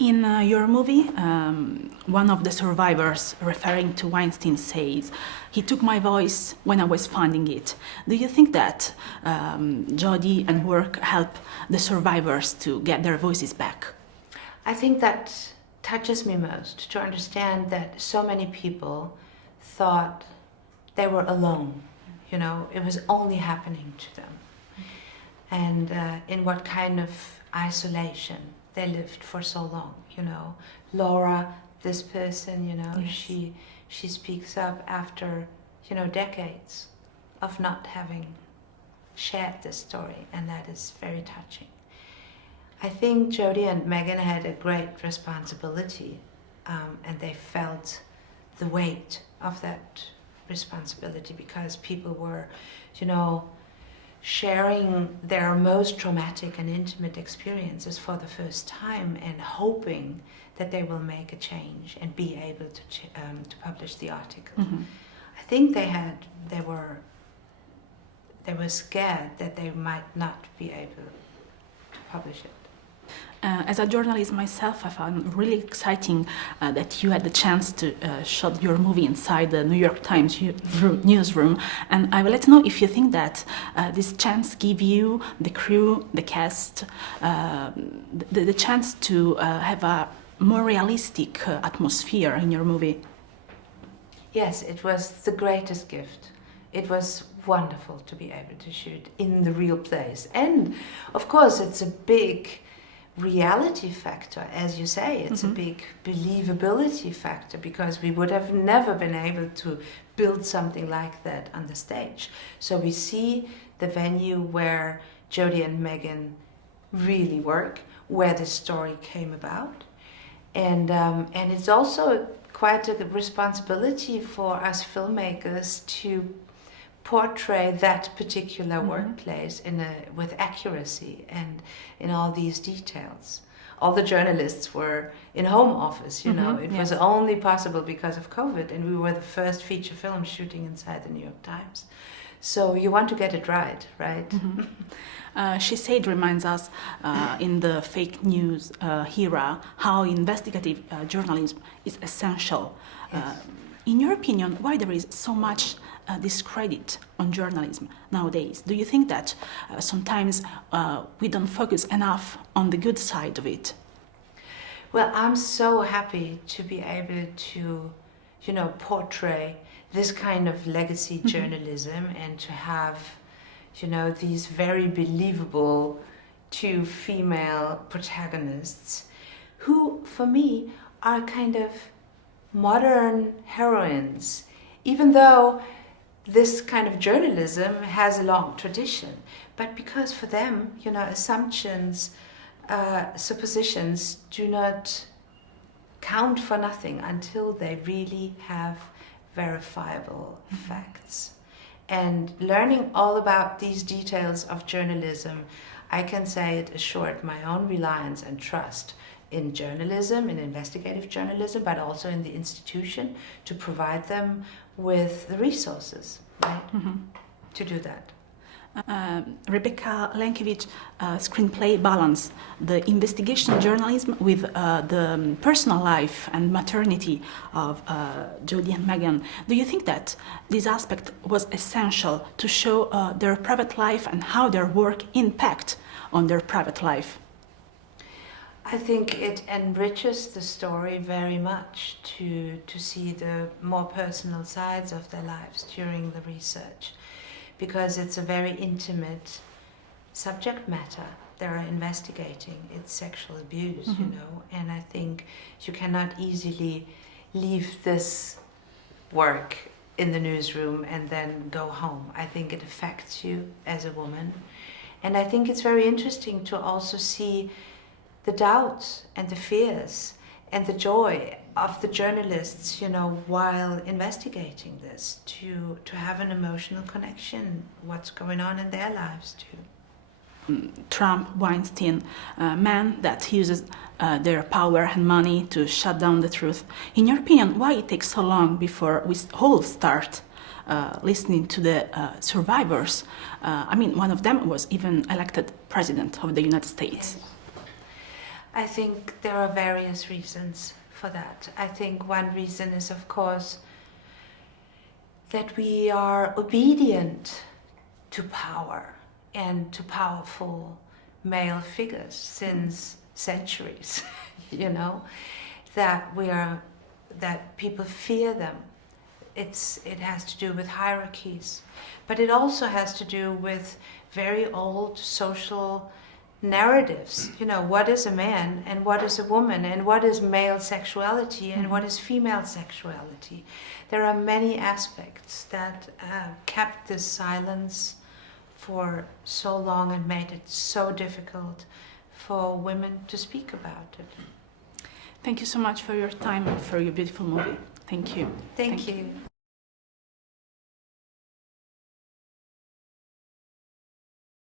In your movie, one of the survivors, referring to Weinstein, says, "He took my voice when I was finding it." Do you think that Jodie and work help the survivors to get their voices back? I think that touches me most, to understand that so many people thought they were alone. You know, it was only happening to them. And in what kind of isolation they lived for so long, you know. Laura, this person, you know, Yes. she speaks up after, you know, decades of not having shared this story, and that is very touching. I think Jodie and Megan had a great responsibility, and they felt the weight of that responsibility because people were, you know, sharing their most traumatic and intimate experiences for the first time and hoping that they will make a change and be able to publish the article. Mm-hmm. I think they were scared that they might not be able to publish it. As a journalist myself, I found really exciting that you had the chance to shot your movie inside the New York Times newsroom. And I would like to know if you think that this chance give you, the crew, the cast, the chance to have a more realistic atmosphere in your movie. Yes, it was the greatest gift. It was wonderful to be able to shoot in the real place. And of course, it's a big reality factor, as you say. It's a big believability factor because we would have never been able to build something like that on the stage. So we see the venue where Jodie and Megan really work, where the story came about. And it's also quite a responsibility for us filmmakers to portray that particular workplace with accuracy and in all these details. All the journalists were in home office, you know. It was only possible because of COVID, and we were the first feature film shooting inside the New York Times. So you want to get it right? She said reminds us in the fake news era how investigative journalism is essential. Yes. In your opinion, why there is so much discredit on journalism nowadays? Do you think that sometimes we don't focus enough on the good side of it? Well, I'm so happy to be able to, you know, portray this kind of legacy journalism and to have, you know, these very believable two female protagonists who, for me, are kind of modern heroines, even though this kind of journalism has a long tradition. But because for them, you know, assumptions, suppositions do not count for nothing until they really have verifiable facts. And learning all about these details of journalism, I can say it assured my own reliance and trust in journalism, in investigative journalism, but also in the institution to provide them with the resources, right, to do that. Rebecca Lenkiewicz screenplay balance the investigation journalism with the personal life and maternity of Jodie and Megan. Do you think that this aspect was essential to show their private life and how their work impact on their private life? I think it enriches the story very much to see the more personal sides of their lives during the research, because it's a very intimate subject matter. They're investigating, it's sexual abuse, you know, and I think you cannot easily leave this work in the newsroom and then go home. I think it affects you as a woman, and I think it's very interesting to also see the doubts and the fears and the joy of the journalists, you know, while investigating this, to have an emotional connection, what's going on in their lives too. Trump, Weinstein, men that uses their power and money to shut down the truth. In your opinion, why it takes so long before we all start listening to the survivors? I mean, one of them was even elected president of the United States. I think there are various reasons for that. I think one reason is, of course, that we are obedient to power and to powerful male figures since centuries, you know, that people fear them. It has to do with hierarchies, but it also has to do with very old social narratives. You know, what is a man and what is a woman, and what is male sexuality and what is female sexuality. There are many aspects that kept this silence for so long and made it so difficult for women to speak about it. Thank you so much for your time and for your beautiful movie. Thank you. Thank you.